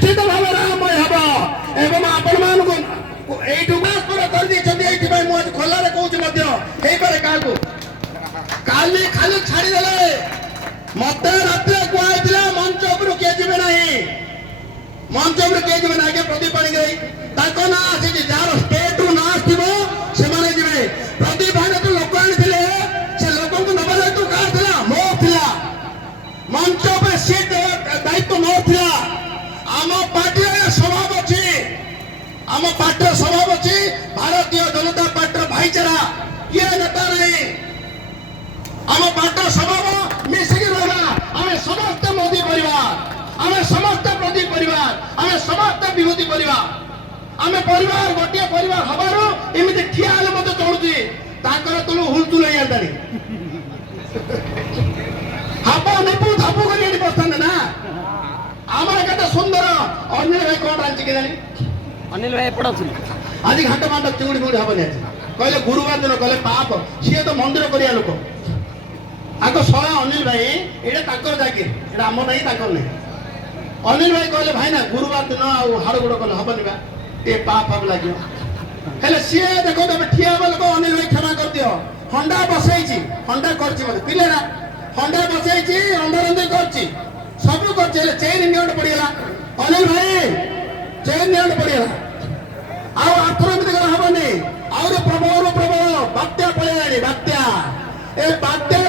निश्चित भाव राममय हम एवं आपण मानक एठू बास्पर कर दी एठी मु खोलार कहूँ काली खाली छाड़ी देले मत रात कहला मंच उपरू किए जी ना मंच उपरू किए जी ना आगे प्रदीप पाणिग्राही ना आसी जार स्टेट रु ना आसो से प्रदीप भाई तो लोक आनी से लोक नवा दायित्व कहा मोर था मंच पर सीट दायित्व मोर था आम पार्टी स्वभाव अच्छी आम पार्टी स्वभाव अच्छी भारतीय जनता पार्टी भाईचारा ये नेता नहीं आम पार्टी स्वभाव मिसिक रहा आम समस्त मोदी परिवार आम समस्त प्रदीप परिवार आम समस्त विभूति परिवार आम परिवार गोटे परिवार हबारू एमती ठिया हेले मत चलुची तुलू हुलचुल हो हापा निपु धापु कर बसते ना आम के सुंदर अनिल भाई कौन रांची के अनिल भाई पड़ा आज घाट माट चिंगुड़ी मुड़ी हबनी कहले गुरुवार दिन कहले पाप सी तो मंदिर करिया लोक आग सह अनिल भाई ये जागिर आम नहीं नहीं अनिल भाई कहले भाई ना गुरुवार दिन हाड़ गोड़ कले हबनी बा ये पाप हम लगे हेले सी देखो तुम ठिया लोक अनिल भाई क्षमा कर दियो हंडा बसई हंडा कर पिलेरा हंडा बसई रंधारंधी कर सब कर चेन नियंट पड़गला अनिल भाई चेन नियंट पड़गला आर्थर हबनी आउ प्रबल प्रबल बात्या पड़े बात्या ए बात्या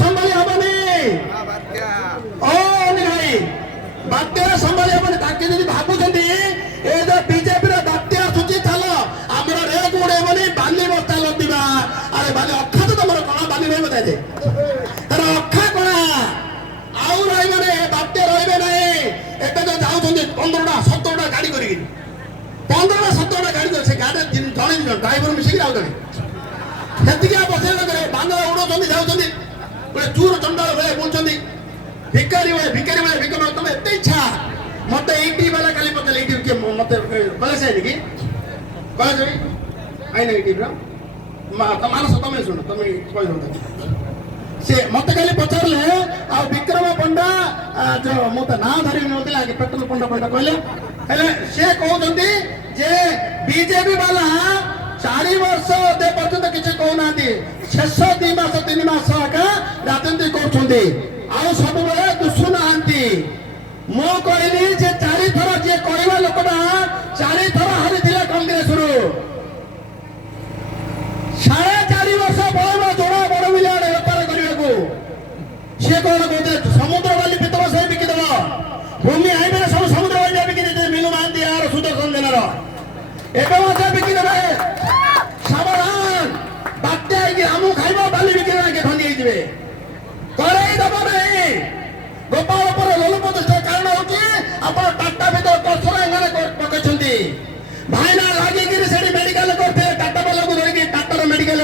संभाली हबनी ओ अनिल भाई बात्या संभाली हबनी भावुंट ये जो बीजेपी बात्या आसूची चल आम रेक उड़ेबनी बाली बस्ता लदिबा अरे बाली अखा तो तुम कण बाली नहीं बताए तार अखा कण आउ रही बात्या रे ना एवं जो जाऊँ 15टा 17टा गाड़ी कर 15टा 17टा गाड़ी से गाड़ी जड़े ड्राइवर मिसिक आउ जड़े बस बांगला उड़ाऊँ जाऊँगी गोटे चूर चंडाल भाई बुलूँ भिकारी भाई भिक तुम एत इच्छा मत ईटी वाला काली पचारे मत कलेज आई कि कलेज आईना ईटी मानस तुम शुण तुम सी मत खाली पचारे आ विक्रम पंडा जो मुझे ना धरी आगे पेट्रोल पंडा पंडा कहले सी कहते जे बीजेपी वाला 4 वर्ष पर्यटन किसी कहना शेष 2 मास 3 मास राजनीति कर सब दुशुना मु कहली 4 थर जी कह लोकटा 4 थर हारी कांग्रेस रु 4.5 वर्ष पड़ेगा जोड़ा बड़ मिलियन बेपार करने को सी कौन कहते समुद्र बाली पितल से बिकिदेव भूमि आईन सब समुद्र बाली बिकी मिलू महांती यार सुदर्शन जेनार एवं बिकिदेवे सावधान बात्या आमू खाइब बाली बिकिदेवे के धनी होइजिबे करईदेव नहीं गोपाल पर लोल प्रतिष्ठा कारण होता टाटा भर कसर पकड़ भाईना लगिक मेडिकल करते टाटा वाला को धरिक टाटार मेडिकल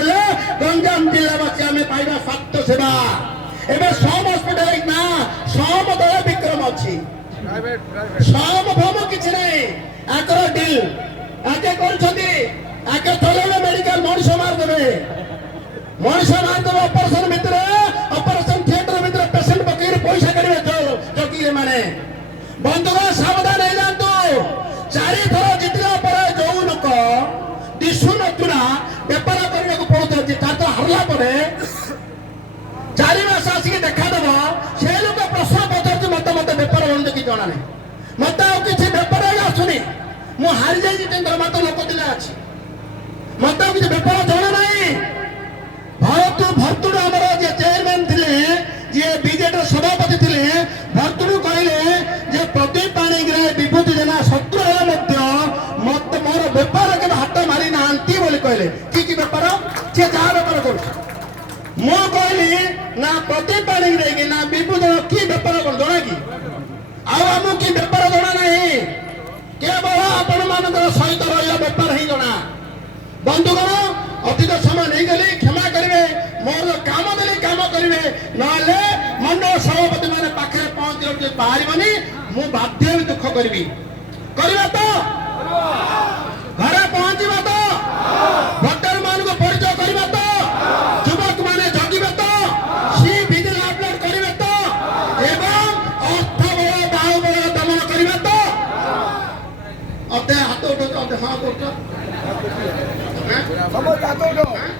गंजाम जिलावासी आम पाइबा स्वास्थ्य सेवा एवं सम हस्पिटाल ना सम दल विक्रम अच्छी सम फम कि आकर डिल आगे कर चलने मेडिकल मनीष मारदे मनीष मारदे ऑपरेशन भितर ऑपरेशन थिएटर भितर पेसेंट पकड़ पैसा करेंगे जगी मैंने बंधुगण सावधान हो जातु 4 थर जितला पर जो लोक दिशु नथुना बेपार करने को पड़ता चार हारला 4 मास आसिक देखादेव से लोक प्रश्न पचार मत मत बेपार बंद कि जना नहीं मत आसी बेपार आसुनी मु हारी जाइए मत लोक दिन अच्छी मत किसी बेपार जना नहीं भरतुड़ आम चेयरमैन थे जी बीजेडी सभापति थे भरतुड़ कहले प्रदीप पाणिग्राही विभूति जेना शत्रु मत मोर बेपार के हाथ मारी ना कहले कि बेपार सी जहाँ बेपार कर कहली ना प्रदीप पाणिग्राही ना विभूति कि बेपार कर जना कि आम कि बेपार जना नहीं केवल आपण मान सहित रहा बेपार ही जना बंधुगण अतीत समय नहीं गली क्षमा करेंगे मोर काम देली काम करेंगे ना मंडल सभापति मैंने पाखे पहुंच पारबनी मु बाध्य दुख करी तो घरे पहुंचा तो भोटर मान को परिचय करवा तो युवक मैंने जगिबे तो सी विजिल अपलोड करेंगे तो एवं अर्थ बल बाहुबल दमन करेंगे तो ଅଧେ ହାତ ଉଠଉଛ ଅଧେ ହଁ କରୁଛ ସମସ୍ତେ ହାତ ଉଠାଅ। ଆଁ?